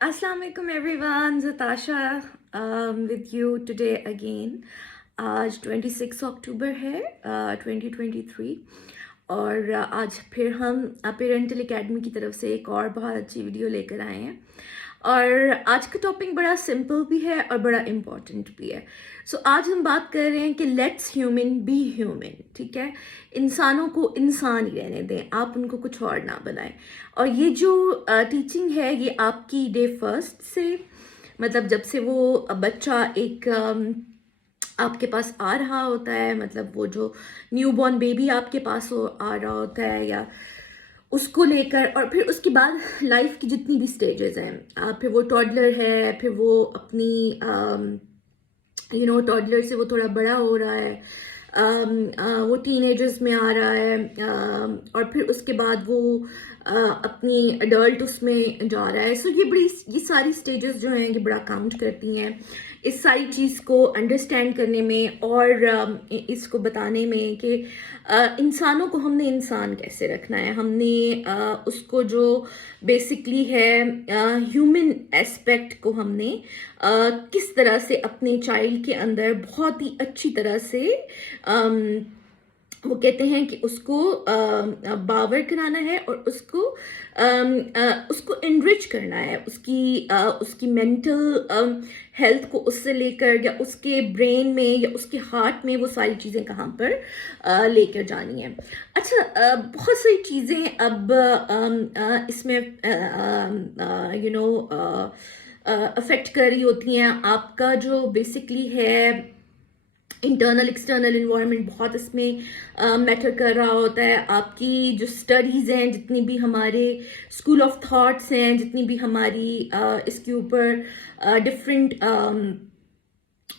Assalamu alaikum everyone, Zatasha with you today again. आज 26 अक्टूबर है 2023 और आज फिर हम पेरेंटल एकेडमी की तरफ से एक और बहुत अच्छी वीडियो लेकर आए हैं और आज का टॉपिक बड़ा सिंपल भी है और बड़ा इम्पॉर्टेंट भी है। सो आज हम बात कर रहे हैं कि लेट्स ह्यूमन बी ह्यूमन, ठीक है। इंसानों को इंसान ही रहने दें, आप उनको कुछ और ना बनाएं। और ये जो टीचिंग है ये आपकी डे फर्स्ट से, मतलब जब से वो बच्चा एक आपके पास आ रहा होता है, मतलब वो जो न्यूबॉर्न बेबी आपके पास आ रहा होता है या उसको लेकर, और फिर उसके बाद लाइफ की जितनी भी स्टेजेस हैं, फिर वो टॉडलर है, फिर वो अपनी टॉडलर से वो थोड़ा बड़ा हो रहा है, वो टीनेजर्स में आ रहा है, और फिर उसके बाद वो अपनी अडल्ट उसमें जा रहा है। सो ये सारी स्टेजेस जो हैं ये बड़ा काउंट करती हैं इस सारी चीज़ को अंडरस्टैंड करने में और इसको बताने में कि इंसानों को हमने इंसान कैसे रखना है। हमने उसको जो बेसिकली है ह्यूमन एस्पेक्ट को हमने किस तरह से अपने चाइल्ड के अंदर बहुत ही अच्छी तरह से वो कहते हैं कि उसको बावर कराना है और उसको एनरिच करना है, उसकी मेंटल हेल्थ को उससे लेकर या उसके ब्रेन में या उसके हार्ट में वो सारी चीज़ें कहाँ पर लेकर जानी है। अच्छा, बहुत सारी चीज़ें अब इसमें अफेक्ट कर रही होती हैं। आपका जो बेसिकली है इंटरनल एक्सटर्नल इन्वायरमेंट बहुत इसमें मैटर कर रहा होता है। आपकी जो स्टडीज़ हैं, जितनी भी हमारे स्कूल ऑफ थॉट्स हैं, जितनी भी हमारी इसके ऊपर डिफरेंट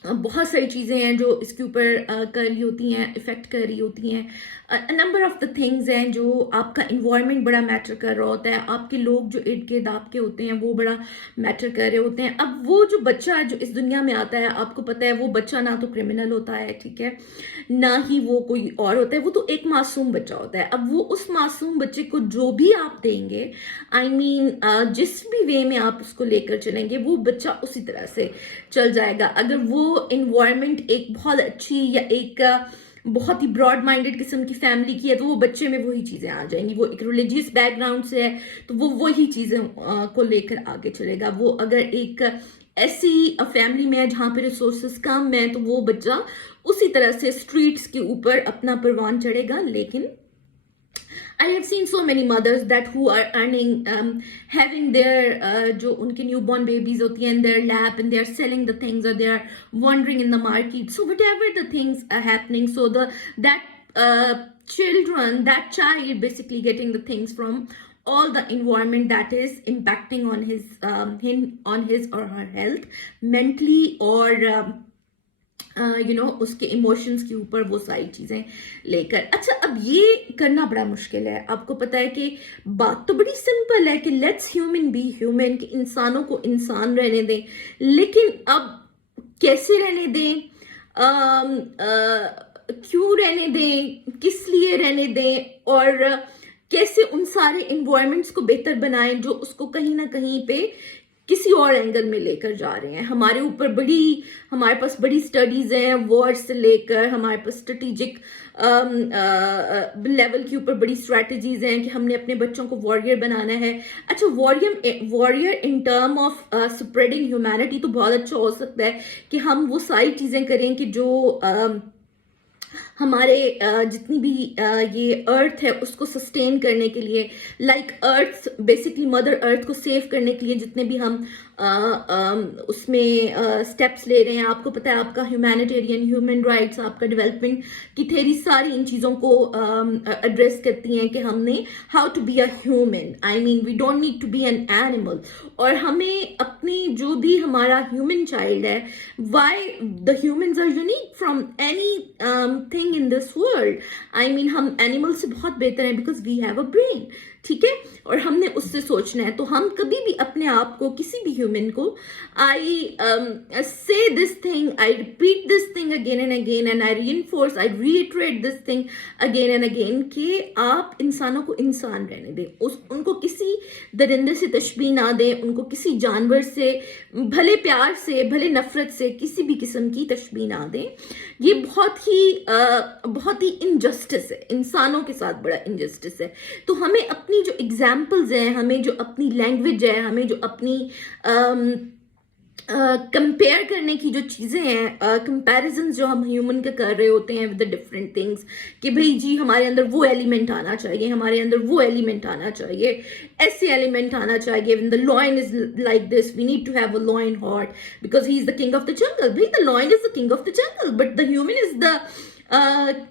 बहुत सारी चीज़ें हैं जो इसके ऊपर कर रही होती हैं, इफ़ेक्ट कर रही होती हैं। नंबर ऑफ द थिंग्स हैं जो आपका इन्वायरमेंट बड़ा मैटर कर रहा होता है, आपके लोग जो इर्द गिर्द आपके होते हैं वो बड़ा मैटर कर रहे होते हैं। अब वो जो बच्चा जो इस दुनिया में आता है, आपको पता है वो बच्चा ना तो क्रिमिनल होता है, ठीक है, ना ही वो कोई और होता है, वो तो एक मासूम बच्चा होता है। अब वो उस मासूम बच्चे को जो भी आप देंगे, जिस भी वे में आप उसको लेकर चलेंगे, वो बच्चा उसी तरह से चल जाएगा। अगर वो इन्वायरमेंट एक बहुत अच्छी या एक बहुत ही ब्रॉड माइंडेड किस्म की फैमिली की है तो वो बच्चे में वही चीज़ें आ जाएंगी। वो एक रिलीजियस बैकग्राउंड से है तो वो वही चीज़ें को लेकर आगे चलेगा। वो अगर एक ऐसी फैमिली में है जहाँ पे रिसोर्सेस कम है तो वो बच्चा उसी तरह से स्ट्रीट्स के ऊपर अपना परवान चढ़ेगा। लेकिन I have seen so many mothers that who are earning, having their जो उनके newborn babies होती हैं in their lap and they are selling the things or they are wandering in the market. So whatever the things are happening, so that child basically getting the things from all the environment that is impacting on his or her health mentally or उसके emotions के ऊपर वो सारी चीजें लेकर। अच्छा, अब ये करना बड़ा मुश्किल है। आपको पता है कि बात तो बड़ी सिंपल है कि लेट्स ह्यूमन बी ह्यूमन, कि इंसानों को इंसान रहने दें, लेकिन अब कैसे रहने दें, क्यों रहने दें, किस लिए रहने दें, और कैसे उन सारे इन्वायरमेंट्स को बेहतर बनाएं जो उसको कहीं ना कहीं पे किसी और एंगल में लेकर जा रहे हैं। हमारे पास बड़ी स्टडीज हैं, वॉर से लेकर हमारे पास स्ट्रेटेजिक लेवल के ऊपर बड़ी स्ट्रेटजीज हैं कि हमने अपने बच्चों को वॉरियर बनाना है। अच्छा, warrior in term of spreading humanity तो बहुत अच्छा हो सकता है कि हम वो सारी चीजें करें कि जो हमारे जितनी भी ये अर्थ है उसको सस्टेन करने के लिए, like earth basically mother earth को सेव करने के लिए जितने भी हम उसमें स्टेप्स ले रहे हैं। आपको पता है आपका ह्यूमैनिटेरियन, ह्यूमन राइट्स, आपका डेवलपमेंट की थेरी सारी इन चीज़ों को एड्रेस करती हैं कि हमने how to be a human, we don't need to be an animal. और हमें अपनी जो भी हमारा ह्यूमन चाइल्ड है, why the humans are unique from anything in this world. हम एनिमल से बहुत बेहतर हैं because we have a brain. ठीक है, और हमने उससे सोचना है। तो हम कभी भी अपने आप को, किसी भी ह्यूमन को, आई से this thing, I repeat this thing again and again, and I reinforce, I reiterate this thing again and again, कि आप इंसानों को इंसान रहने दें, उनको किसी दरिंदे से तशबीह ना दें, उनको किसी जानवर से, भले प्यार से भले नफरत से, किसी भी किस्म की तशबीह ना दें। ये बहुत ही इनजस्टिस है, इंसानों के साथ बड़ा इनजस्टिस है। तो हमें अपनी जो एग्जाम्पल्स हैं, हमें जो अपनी लैंग्वेज है, हमें जो अपनी कंपेयर करने की जो चीज़ें हैं, कंपैरिजन जो हम ह्यूमन के कर रहे होते हैं विद द डिफरेंट थिंग्स, कि भाई जी हमारे अंदर वो एलिमेंट आना चाहिए, हमारे अंदर वो एलिमेंट आना चाहिए, ऐसे एलिमेंट आना चाहिए, when the lion is like this we need to have a lion heart because he is the king of the jungle. भाई the lion is the king of the jungle, but the human is the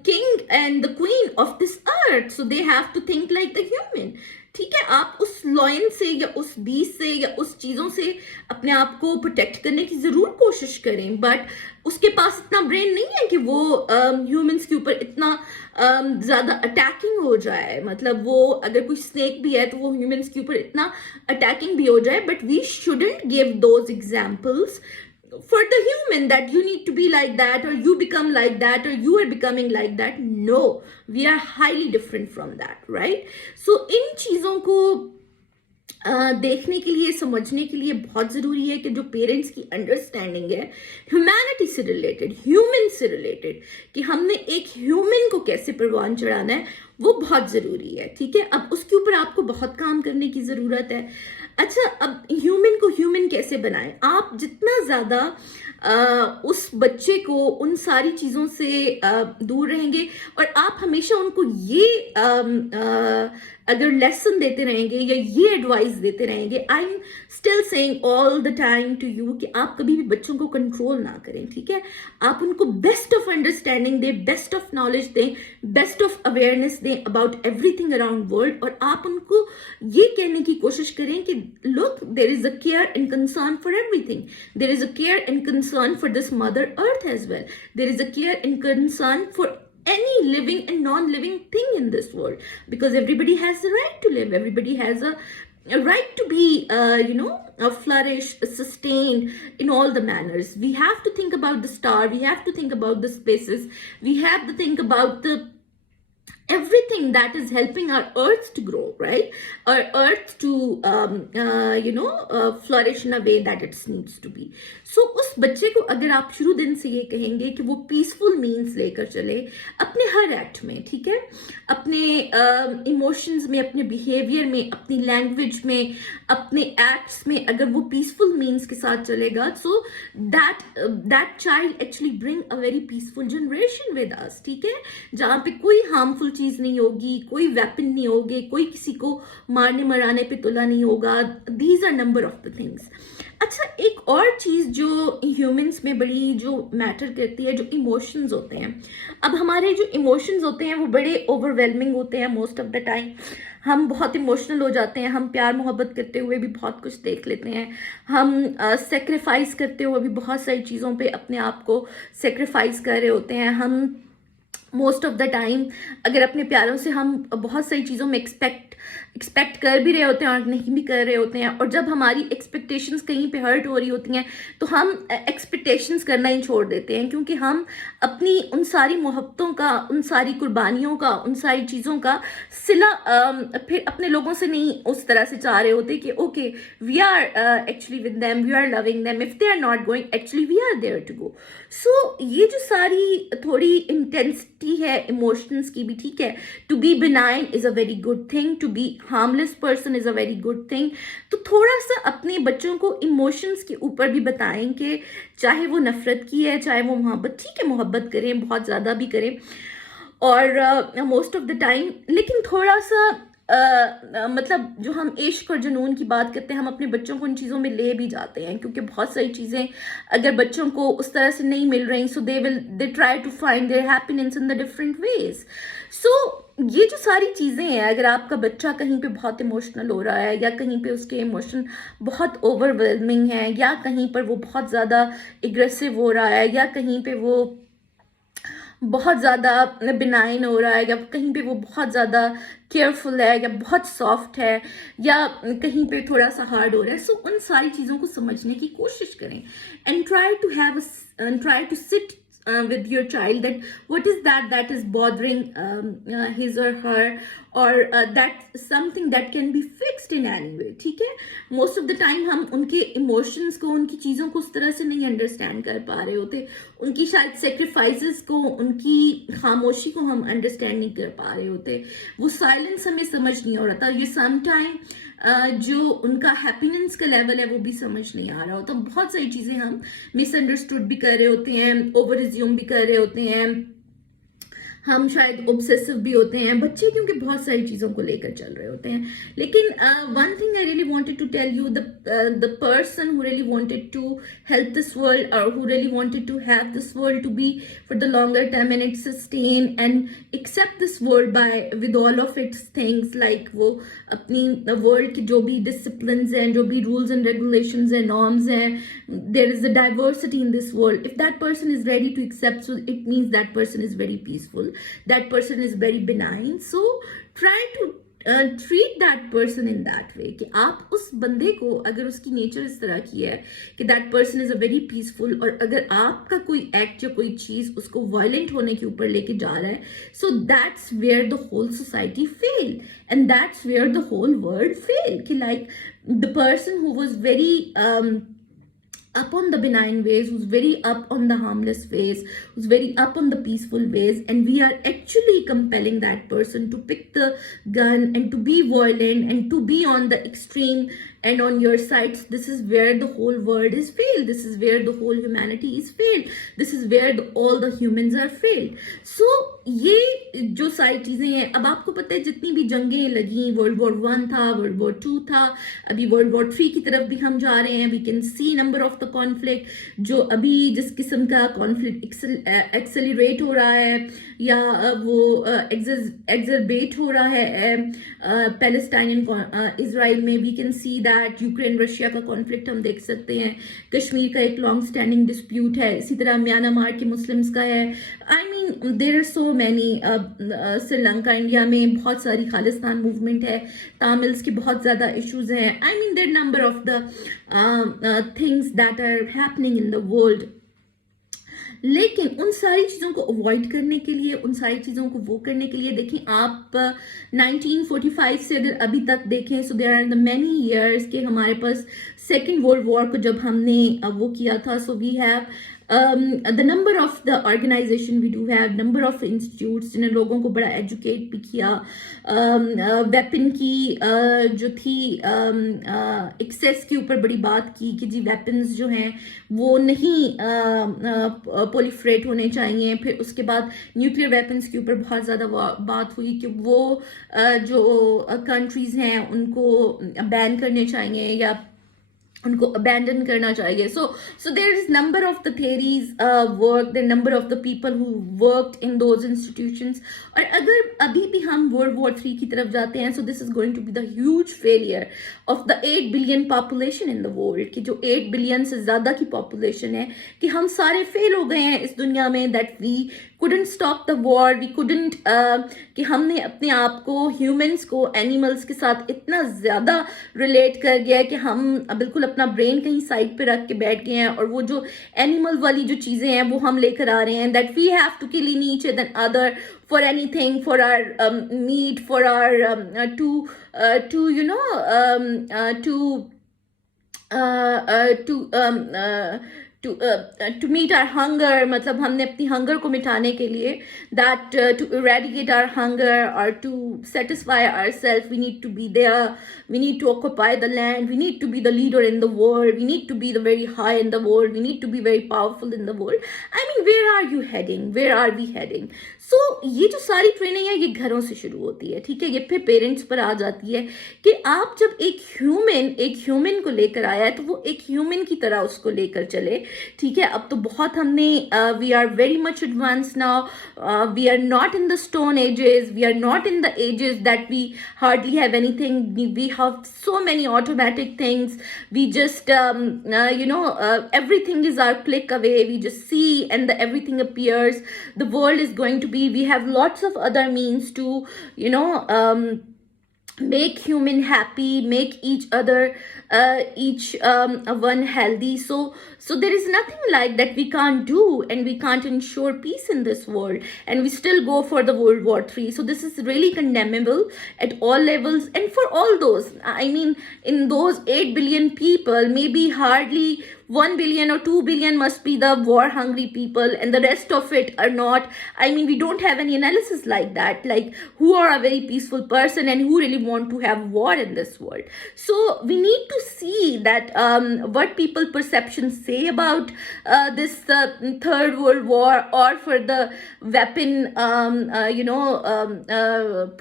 king and the queen of this earth, so they have to think like the human। ठीक है, आप उस lion से या उस बीस से या उस चीजों से अपने आप को प्रोटेक्ट करने की जरूर कोशिश करें, बट उसके पास इतना ब्रेन नहीं है कि वो ह्यूमंस के ऊपर इतना ज्यादा अटैकिंग हो जाए। मतलब वो अगर कोई स्नेक भी है तो वो ह्यूमंस के ऊपर इतना अटैकिंग भी हो जाए, but we shouldn't give those examples for the human that you need to be like that or you become like that or you are becoming like that. No, we are highly different from that, right? So इन चीजों को देखने के लिए, समझने के लिए बहुत जरूरी है कि जो पेरेंट्स की अंडरस्टैंडिंग है ह्यूमैनिटी से रिलेटेड, ह्यूमन से रिलेटेड, कि हमने एक ह्यूमन को कैसे परवान चढ़ाना है, वो बहुत जरूरी है। ठीक है, अब उसके ऊपर आपको बहुत काम करने की जरूरत है। अच्छा, अब ह्यूमन को ह्यूमन कैसे बनाएं? आप जितना ज्यादा उस बच्चे को उन सारी चीजों से दूर रहेंगे और आप हमेशा उनको ये अगर लेसन देते रहेंगे या ये एडवाइस देते रहेंगे, I am still saying all the time to you कि आप कभी भी बच्चों को कंट्रोल ना करें। ठीक है, आप उनको बेस्ट ऑफ अंडरस्टैंडिंग दें, बेस्ट ऑफ नॉलेज दें, बेस्ट ऑफ अवेयरनेस दें अबाउट एवरीथिंग अराउंड वर्ल्ड, और आप उनको ये कहने की कोशिश करें कि look, there is a care and concern for everything, there is a care and concern for this mother earth as well, there is a care and concern for any living and non-living thing in this world, because everybody has the right to live, everybody has a right to be flourish, sustained in all the manners. We have to think about the star, we have to think about the spaces, we have to think about the everything that is helping our earth to grow, right? Our earth to flourish in a way that it needs to be. So उस बच्चे को अगर आप शुरू दिन से ये कहेंगे कि वो पीसफुल मीन्स लेकर चले अपने हर एक्ट में, ठीक है, अपने इमोशंस में, अपने बिहेवियर में, अपनी लैंग्वेज में, अपने एक्ट्स में, अगर वो पीसफुल मीन्स के साथ चलेगा, so that child actually bring a very peaceful generation with us. ठीक है, जहाँ पे कोई हार्मफुल चीज नहीं होगी, कोई वेपन नहीं होगी, कोई किसी को मारने मराने पे तुला नहीं होगा। These are number of the things. अच्छा, एक और चीज जो ह्यूमंस में बड़ी जो मैटर करती है, जो इमोशंस होते हैं। अब हमारे जो इमोशंस होते हैं वो बड़े ओवरवेलमिंग होते हैं मोस्ट ऑफ द टाइम। हम बहुत इमोशनल हो जाते हैं, हम प्यार मोहब्बत करते हुए भी बहुत कुछ देख लेते हैं, हम सेक्रीफाइस करते हुए भी बहुत सारी चीज़ों पे अपने आप को सेक्रीफाइस कर रहे होते हैं। हम मोस्ट ऑफ द टाइम अगर अपने प्यारों से हम बहुत सारी चीज़ों में एक्सपेक्ट कर भी रहे होते हैं और नहीं भी कर रहे होते हैं, और जब हमारी एक्सपेक्टेशंस कहीं पे हर्ट हो रही होती हैं तो हम एक्सपेक्टेशंस करना ही छोड़ देते हैं, क्योंकि हम अपनी उन सारी मोहब्बतों का, उन सारी कुर्बानियों का, उन सारी चीज़ों का सिला फिर अपने लोगों से नहीं उस तरह से चाह रहे होते कि okay we are actually with them, we are loving them, if they are not going actually we are there to go. So ये जो सारी थोड़ी इंटेंसिटी है इमोशंस की भी, ठीक है, to be benign is a very good thing, to be harmless person is a very good thing. तो थोड़ा सा अपने बच्चों को इमोशंस के ऊपर भी बताएं कि चाहे वो नफरत की है, चाहे वो मोहब्बत, ठीक है मोहब्बत करें, बहुत ज़्यादा भी करें और मोस्ट ऑफ द टाइम, लेकिन थोड़ा सा मतलब जो हम इश्क और जुनून की बात करते हैं, हम अपने बच्चों को उन चीज़ों में ले भी जाते हैं, क्योंकि बहुत सारी चीज़ें अगर बच्चों को उस तरह से नहीं मिल रही, so they try to find their happiness in the different ways. So ये जो सारी चीज़ें हैं, अगर आपका बच्चा कहीं पे बहुत इमोशनल हो रहा है, या कहीं पे उसके इमोशन बहुत ओवरवेलमिंग है, या कहीं पर वो बहुत ज़्यादा एग्रेसिव हो रहा है, या कहीं पे वो बहुत ज़्यादा बिनाइन हो रहा है, या कहीं पे वो बहुत ज़्यादा केयरफुल है, या बहुत सॉफ्ट है, या कहीं पे थोड़ा सा हार्ड हो रहा है. सो उन सारी चीज़ों को समझने की कोशिश करें, and try to sit with your child, that what is that is bothering his or her, or that's something that can be fixed in any way. ठीक है, मोस्ट ऑफ द टाइम हम उनके इमोशंस को, उनकी चीज़ों को उस तरह से नहीं अंडरस्टैंड कर पा रहे होते, उनकी शायद सेक्रीफाइसेस को, उनकी खामोशी को हम अंडरस्टैंड नहीं कर पा रहे होते, वो साइलेंस हमें समझ नहीं हो रहा था, ये समटाइम जो उनका हैप्पीनेस का लेवल है वो भी समझ नहीं आ रहा होता. बहुत सारी चीज़ें हम मिसअंडरस्टूड भी कर रहे होते हैं, ओवर रिज्यूम भी कर रहे होते हैं, हम शायद ऑब्सेसिव भी होते हैं बच्चे, क्योंकि बहुत सारी चीज़ों को लेकर चल रहे होते हैं. लेकिन one thing I really wanted to tell you, the person who really wanted to help this world, और who really wanted to have this world to be for the longer term and it sustain and accept this world by with all of its things, like वो अपनी world की जो भी discipline हैं, जो भी rules and regulations हैं, norms हैं, there is a diversity in this world. If that person is ready to accept, so it means that person is very peaceful, that person is very benign. So try to treat that person in that way, कि आप उस बंदे को, अगर उसकी nature इस तरह की है कि that person is a very peaceful, और अगर आपका कोई एक्ट या कोई चीज उसको वायलेंट होने के ऊपर लेके जा रहा है, so that's where the whole society fail, and that's where the whole world fail. कि like the person who was very up on the benign ways, who's very up on the harmless ways, who's very up on the peaceful ways, and we are actually compelling that person to pick the gun and to be violent and to be on the extreme and on your sides. This is where the whole world is failed. This is where the whole humanity is failed. This is where all the humans are failed. So ये जो सारी चीजें हैं, अब आपको पता है जितनी भी जंगें लगी, वर्ल्ड वॉर 1 था, वर्ल्ड वॉर 2 था, अभी वर्ल्ड वॉर 3 की तरफ भी हम जा रहे हैं. We can see number of the conflict, जो अभी जिस किस्म का कॉन्फ्लिक्ट एक्सेलरेट हो रहा है, या वो एक्सरबेट हो रहा है पैलेस्टाइन एंड इजराइल में. We can see that Ukraine Russia का कॉन्फ्लिक्ट हम देख सकते हैं, कश्मीर का एक लॉन्ग स्टैंडिंग डिस्प्यूट है, इसी तरह म्यांमार के मुस्लिम्स का है. आई mean there are so many, Sri Lanka, India में बहुत सारी खालिस्तान मूवमेंट है, तामिल्स के बहुत ज़्यादा इश्यूज हैं. I mean there number of the things that are happening in the world. लेकिन उन सारी चीज़ों को अवॉइड करने के लिए, उन सारी चीज़ों को वो करने के लिए, देखें आप 1945 से अगर अभी तक देखें, so there are the many years के हमारे पास सेकेंड वर्ल्ड वॉर को जब हमने वो किया था. So we have the number of the organization we do have, number of institutes जिन्हें लोगों को बड़ा एजुकेट भी किया. वेपन की जो थी एक्सेस के ऊपर बड़ी बात की कि जी वेपन्स जो हैं वो नहीं प्रोलिफरेट होने चाहिए. फिर उसके बाद न्यूक्लियर वेपन्स के ऊपर बहुत ज़्यादा बात हुई कि वो जो कंट्रीज़ हैं उनको बैन करने चाहिए या उनको अबैंडन करना चाहिए. So there is number of the theories work, there number of the people who worked in those institutions. और अगर अभी भी हम वर्ल्ड वॉर 3 की तरफ जाते हैं, so this is going to be the huge failure of the 8 billion population in the world. कि जो 8 बिलियन से ज़्यादा की पॉपुलेशन है, कि हम सारे फेल हो गए हैं इस दुनिया में, that we couldn't stop the war, we couldn't कि हमने अपने आप को, ह्यूमंस को एनिमल्स के साथ इतना ज़्यादा रिलेट कर गया है कि हम बिल्कुल अपना ब्रेन कहीं साइड पे रख के बैठ गए हैं, और वो जो एनिमल वाली जो चीज़ें हैं वो हम लेकर आ रहे हैं, that we have to kill in each and other for anything, for our meat, for our to you know to meet our hunger. मतलब हमने अपनी हंगर को मिटाने के लिए, that to eradicate our hunger or to satisfy ourselves, we need to be there, we need to occupy the land, we need to be the leader in the world, we need to be the very high in the world, we need to be very powerful in the world. I mean, where are you heading? Where are we heading? So ये जो सारी training है ये घरों से शुरू होती है. ठीक है, ये फिर पेरेंट्स पर आ जाती है कि आप जब एक ह्यूमन को लेकर आया है तो वो एक ह्यूमन की तरह उसको लेकर चले, ठीक है, अब तो बहुत हमने we are very much advance now, we are not in the stone ages, we are not in the ages that we hardly have anything, we have so many automatic things, we just everything is our click away, we just see and everything appears, the world is going to be, we have lots of other means to make human happy, make each other each one healthy, so there is nothing like that we can't do, and we can't ensure peace in this world, and we still go for the World War III. So this is really condemnable at all levels, and for all those, I mean, in those 8 billion people, maybe hardly 1 billion or 2 billion must be the war hungry people, and the rest of it are not. I mean, we don't have any analysis like that, like who are a very peaceful person and who really want to have war in this world. So we need to see that what people perceptions say about this third world war, or for the weapon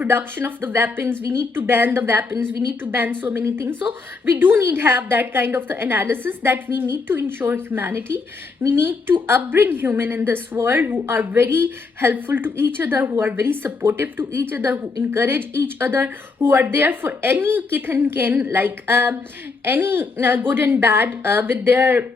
production of the weapons, we need to ban the weapons, we need to ban so many things. So we do need have that kind of the analysis, that we need to ensure humanity, we need to upbring human in this world who are very helpful to each other, who are very supportive to each other, who encourage each other, who are there for any kith and kin, like any good and bad with their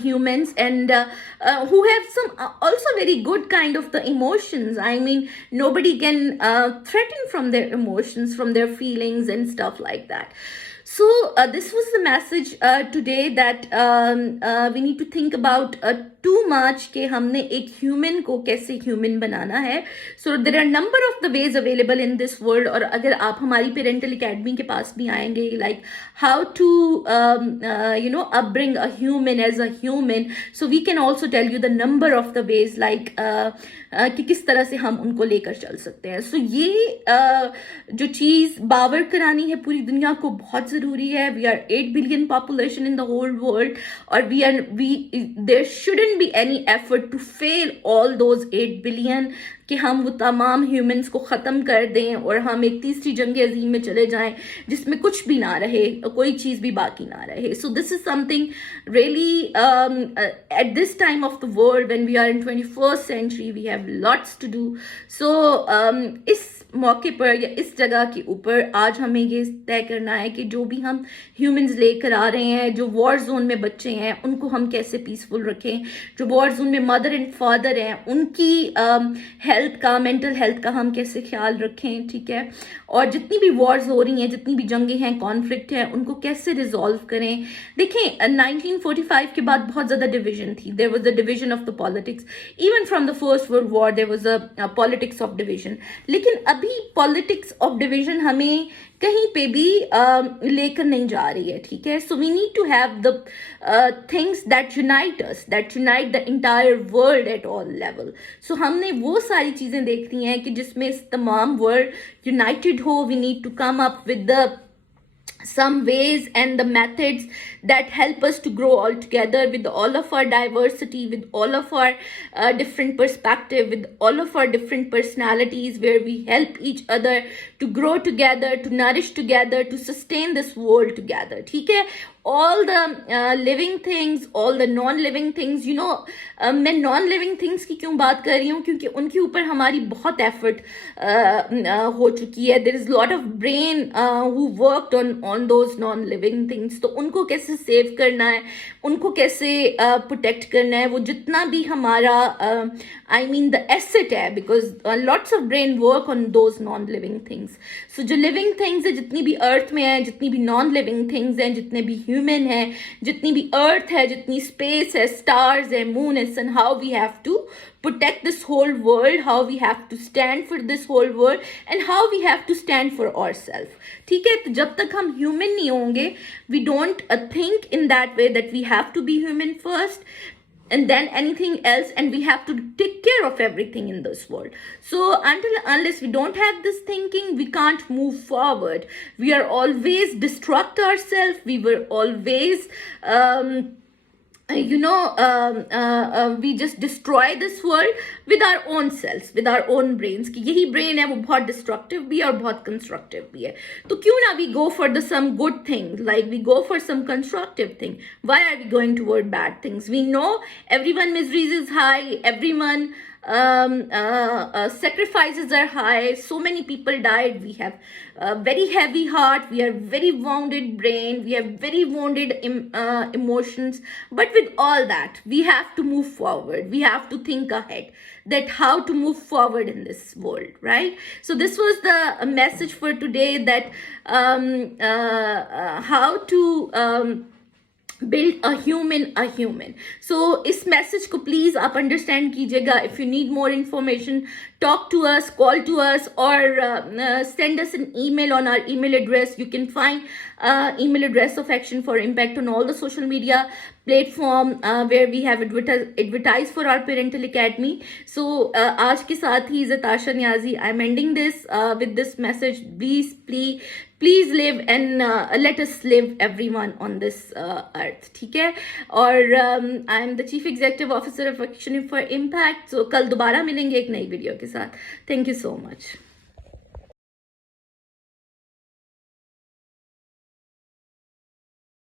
humans, and who have some also very good kind of the emotions. I mean, nobody can threaten from their emotions, from their feelings and stuff like that. So this was the message today, that we need to think about too much कि हमने एक human को कैसे human बनाना है. So there are number of the ways available in this world. और अगर आप हमारी Parental Academy के पास भी आएंगे, like how to upbring a human as a human, so we can also tell you the number of the ways, like कि किस तरह से हम उनको लेकर चल सकते हैं. So ये जो चीज़ बावर करानी है पूरी दुनिया को बहुत ज़रूरी है. We are 8 billion population in the whole world, और there shouldn't be any effort to fail all those 8 billion, कि हम वो तमाम ह्यूमंस को ख़त्म कर दें और हम एक तीसरी जंग अजीम में चले जाएं जिसमें कुछ भी ना रहे, कोई चीज़ भी बाकी ना रहे. So this is something really at this time of the world, when we are in 21st century, we have lots to do. So इस मौके पर या इस जगह के ऊपर आज हमें ये तय करना है कि जो भी हम ह्यूमंस लेकर आ रहे हैं, जो वॉर जोन में बच्चे हैं, उनको हम कैसे पीसफुल रखें, जो वॉर जोन में मदर एंड फादर हैं, उनकी हेल्थ का, मेंटल हेल्थ का हम कैसे ख्याल रखें, ठीक है, और जितनी भी वॉर्स हो रही हैं, जितनी भी जंगें हैं, कॉन्फ्लिक्ट है, उनको कैसे रिजॉल्व करें. देखें, 1945 के बाद बहुत ज़्यादा डिवीजन थी. There was the division of the politics. Even from the first world war there was a politics of division. लेकिन अभी पॉलिटिक्स ऑफ डिवीजन हमें कहीं पे भी लेकर नहीं जा रही है, ठीक है. So we need to have the things that unite us, that unite the entire world at all level. So हमने वो सारी चीज़ें देखती हैं कि जिसमें तमाम वर्ल्ड यूनाइटेड हो. We need to come up with the some ways and the methods that help us to grow all together, with all of our diversity, with all of our different perspective, with all of our different personalities, where we help each other to grow together, to nourish together, to sustain this world together. ठीक है. All the living things, all the non-living things, मैं non-living things की क्यों बात कर रही हूँ, क्योंकि उनके ऊपर हमारी बहुत एफर्ट हो चुकी है. there is a lot of brain who worked on those non-living things. तो उनको कैसे सेव करना है, उनको कैसे प्रोटेक्ट करना है, वो जितना भी हमारा I mean the asset है, because lots of brain work on those non-living things. So जो living things है, जितनी भी अर्थ में है, जितनी भी non-living things हैं, जितने भी ह्यूमन है, जितनी भी अर्थ है, जितनी स्पेस है, स्टार्स है, मून है, sun, how we have to protect this whole world, how we have to stand for this whole world, and how we have to stand for ourselves. ठीक है. तो जब तक हम human नहीं होंगे, we don't think in that way that we have to be human first and then anything else, and we have to take care of everything in this world. So unless we don't have this thinking, we can't move forward. We are always destruct ourselves. We were always we just destroy this world with our own selves, with our own brains, कि यही brain है वो बहुत destructive भी है और बहुत constructive भी है. तो क्यों ना we go for the some good things, like we go for some constructive thing. Why are we going toward bad things? We know everyone miseries is high, everyone sacrifices are high, so many people died, we have a very heavy heart, we have very wounded brain, we have very wounded emotions, but with all that we have to move forward, we have to think ahead that how to move forward in this world, right? So this was the message for today, that how to build a human. So इस message को please आप understand कीजिएगा. If you need more information, talk to us, call to us, or send us an email on our email address. You can find email address of Action for Impact on all the social media platform where we have advertised for our Parental Academy. So आज के साथ ही Zatasha Niazi, I'm ending this with this message. Please live and let us live everyone on this earth, ठीक है? और I am the Chief Executive Officer of Action for Impact. So कल दोबारा मिलेंगे एक नई वीडियो के साथ. Thank you so much.